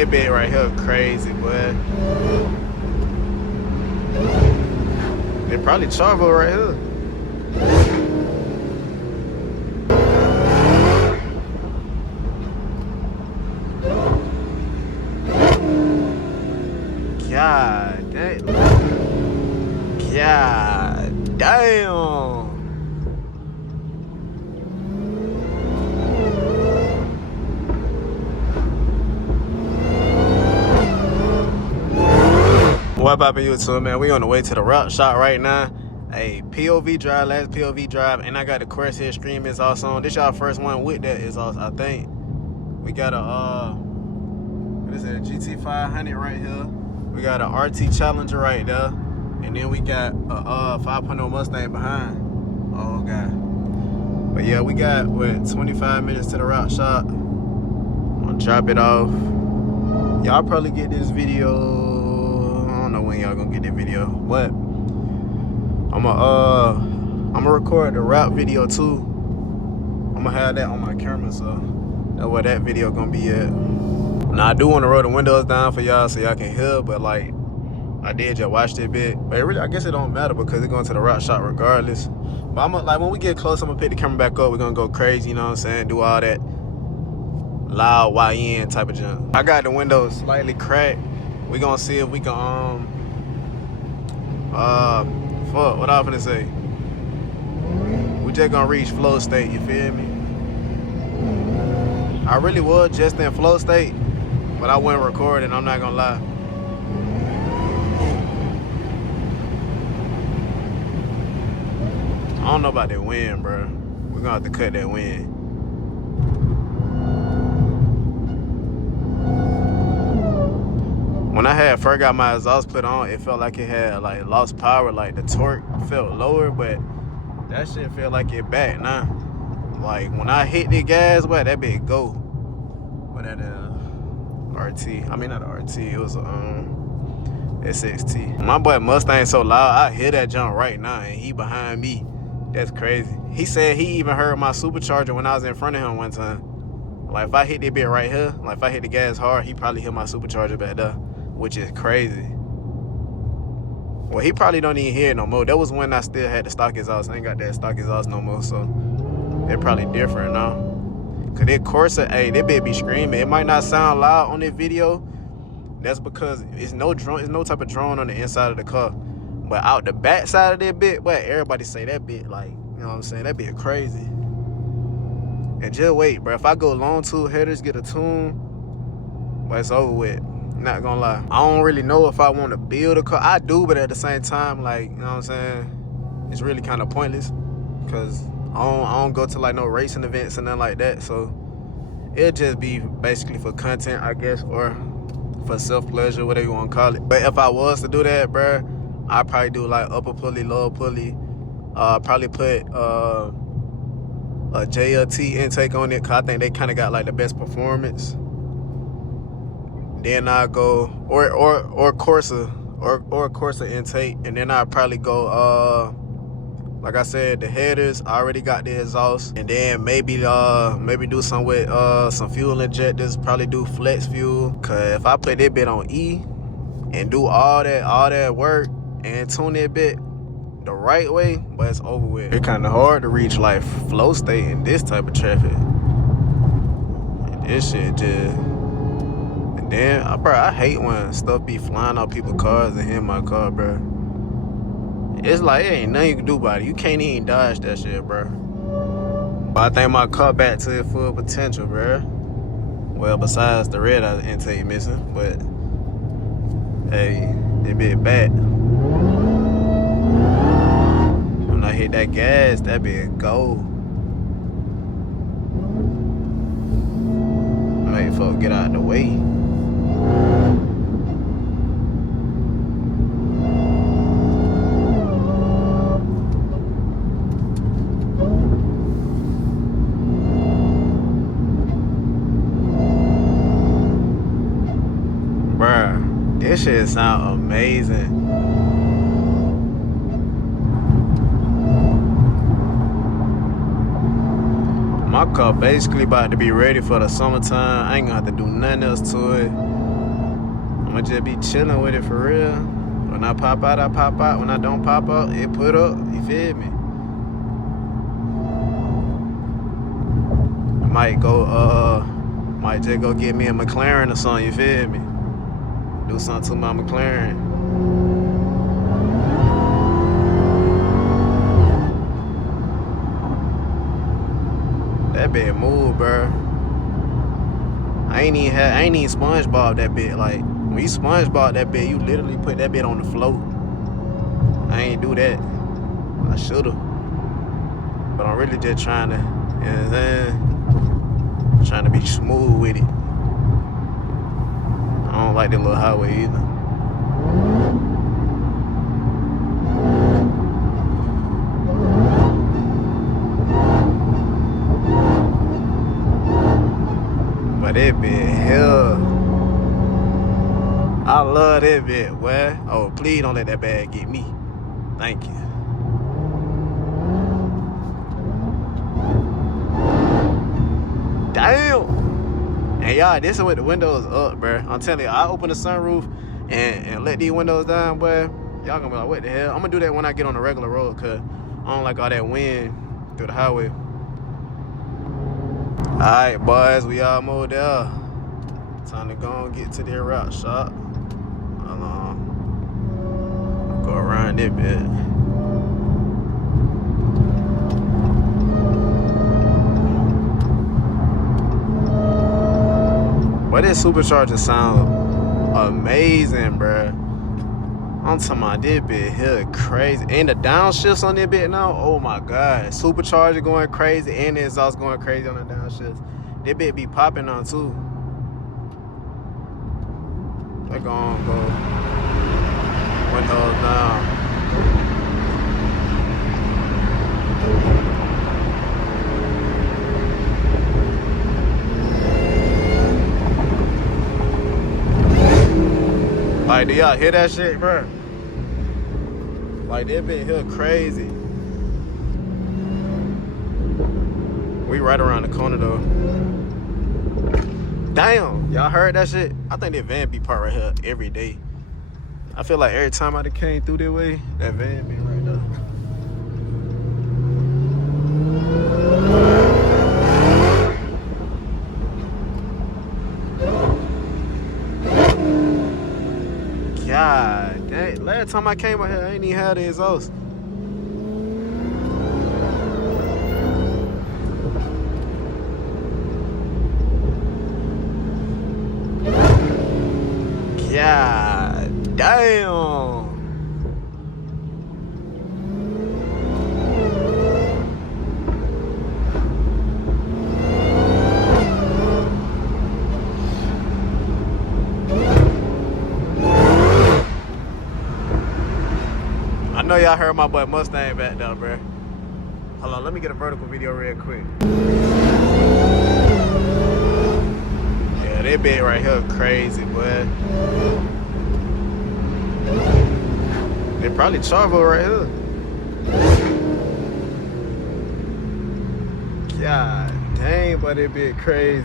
that bit right here crazy, boy. They probably charcoal right here. God damn. God damn. What up, YouTube, man? We on the way to the route shot right now. Hey, POV drive, last POV drive, and I got the Corsair Stream exhaust on. This y'all first one with that exhaust, I think. We got a what is it, GT500 right here. We got a RT Challenger right there, and then we got a 5.0 Mustang behind. Oh god. But yeah, we got what, 25 minutes to the route shot. I'm gonna drop it off. Y'all probably get this video. I don't know when y'all gonna get this video, but I'm gonna record the route video too. I'm gonna have that on my camera, so that's where that video gonna be at. Now I do want to roll the windows down for y'all so y'all can hear, but like I did just watch that bit. But it really, I guess it don't matter because it's going to the route shot regardless. But I'm like, when we get close, I'm gonna pick the camera back up. We're gonna go crazy, you know what I'm saying? Do all that loud YN type of junk. I got the windows slightly cracked. We gonna see if we can fuck, what I finna say? We just gonna reach flow state, you feel me? I really was just in flow state, but I wasn't recording, I'm not gonna lie. I don't know about that wind, bro. We're gonna have to cut that wind. When I first got my exhaust put on, it felt like it had like lost power, like the torque felt lower, but that shit felt like it back now. Like when I hit the gas, well, that bit go. But that RT, I mean not a RT, it was a SXT. My boy Mustang so loud, I hear that jump right now, and he behind me. That's crazy. He said he even heard my supercharger when I was in front of him one time. Like if I hit that bit right here, like if I hit the gas hard, he probably hear my supercharger back there, which is crazy. Well, he probably don't even hear it no more. That was when I still had the stock exhaust. I ain't got that stock exhaust no more, so they're probably different now. Cause that Corsa, hey, that bit be screaming. It might not sound loud on this video. That's because it's no drone, it's no type of drone on the inside of the car. But out the back side of that bit, but everybody say that bit like, you know what I'm saying? That bit crazy. And just wait, bro. If I go long two headers, get a tune, but it's over with. Not gonna lie. I don't really know if I want to build a car. I do, but at the same time, like, you know what I'm saying? It's really kind of pointless because I don't go to like no racing events and nothing like that. So it'll just be basically for content, I guess, or for self-pleasure, whatever you want to call it. But if I was to do that, bro, I'd probably do like upper pulley, lower pulley. Probably put a JLT intake on it because I think they kind of got like the best performance. Then I go or Corsa or Corsa intake, and then I probably go like I said, the headers. I already got the exhaust, and then maybe do some with some fuel injectors. Probably do flex fuel, cause if I put that bit on E and do all that work and tune that bit the right way, but it's over with. It's kind of hard to reach like flow state in this type of traffic. And this shit just. Then, bro, I hate when stuff be flying off people's cars and hit my car, bro. It's like, it ain't nothing you can do about it. You can't even dodge that shit, bro. But I think my car back to its full potential, bro. Well, besides the Redeye intake missing, but hey, it bit back. When I hit that gas, that bit go. Make folks get out of the way. Bruh, this shit sound amazing. My car basically about to be ready for the summertime. I ain't gonna have to do nothing else to it. I'ma just be chilling with it for real. When I pop out, I pop out. When I don't pop out, it put up. You feel me? I might just go get me a McLaren or something, you feel me? Do something to my McLaren. That bit move, bro. I ain't even SpongeBob that bit. Like, when you SpongeBob that bit, you literally put that bit on the float. I ain't do that. I should've. But I'm really just trying to, you know what I'm saying? Trying to be smooth with it. I don't like that little highway either. But that bit hell. I love that bit, boy. Oh, please don't let that bag get me. Thank you. Damn. And y'all, this is with the windows up, bro. I'm telling you, I open the sunroof and let these windows down, boy. Y'all gonna be like, what the hell? I'm gonna do that when I get on the regular road, cause I don't like all that wind through the highway. Alright, boys, we almost there. Time to go and get to the route shop. Hold on. Go around it, bit. But this supercharger sound amazing, bruh. I'm talking about this bit here crazy. And the downshifts on this bit now, oh my god. Supercharger going crazy and the exhaust going crazy on the downshifts. This bit be popping on too. They're gonna go. Windows down. Like, do y'all hear that shit, bro? Like, that bit here crazy. We right around the corner, though. Damn, y'all heard that shit? I think that van be parked right here every day. I feel like every time I done came through that way, that van be right there. God dang, last time I came out here, I ain't even had the exhaust. God damn. I know y'all heard my boy Mustang back there, bro. Hold on, let me get a vertical video real quick. Yeah, that bit right here crazy, boy. They probably Charvo right here. God dang, but it bit crazy.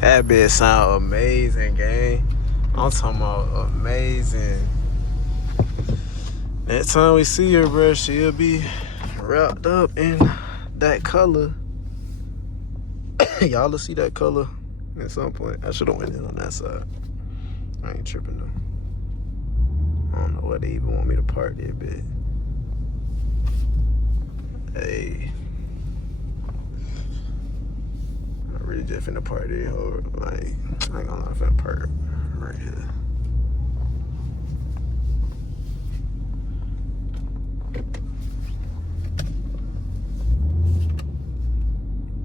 That bitch sound amazing, gang. I'm talking about amazing. Next time we see her, bro, she'll be wrapped up in that color. Y'all will see that color at some point. I should have went in on that side. I ain't tripping though. I don't know where they even want me to park there, bitch. Hey. Really just finna party, or like, I ain't gonna lie, I'm finna park right here.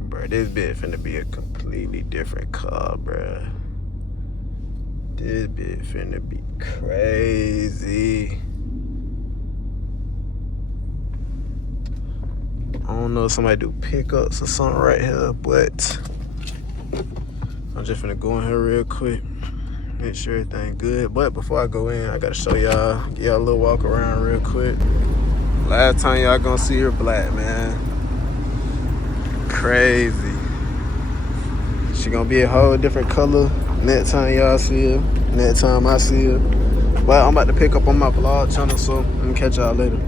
Bro, this bit finna be a completely different car, bro. This bit finna be crazy. I don't know if somebody do pickups or something right here, but I'm just finna go in here real quick, make sure everything good. But before I go in, I gotta show y'all, give y'all a little walk around real quick. Last time y'all gonna see her black, man. Crazy. She gonna be a whole different color next time y'all see her, next time I see her. But I'm about to pick up on my vlog channel, so I'm gonna catch y'all later.